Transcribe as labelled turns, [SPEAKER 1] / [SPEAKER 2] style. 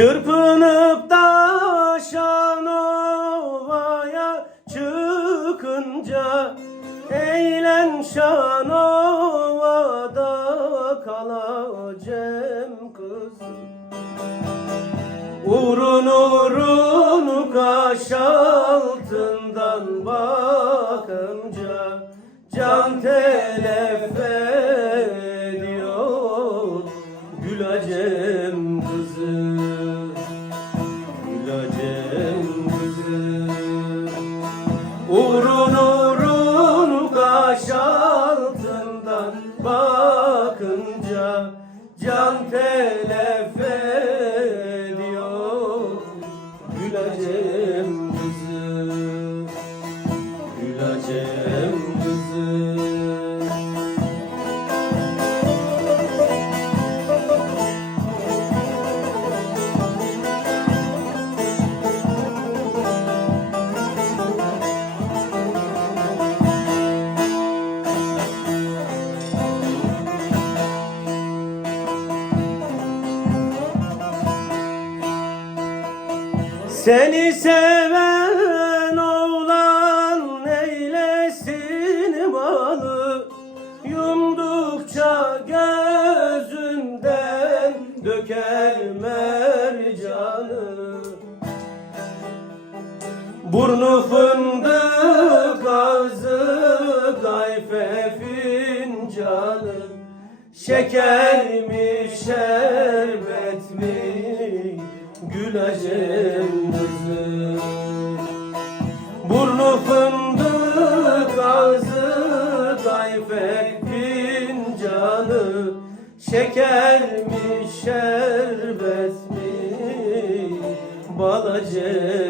[SPEAKER 1] Çırpınıp da Şanova'ya çıkınca Eğlen Şanova'da kalacağım kızım. Urun urun kaş altından bakınca Can telef ediyor Gülacem kızım Seni seven oğlan eylesin malı. Yumdukça gözünden döker mercanı Burnu fındık ağzı gayfe fincanı Şeker mi şerbet gayfe fincanı Şeker mi şerbet mi balacem kızım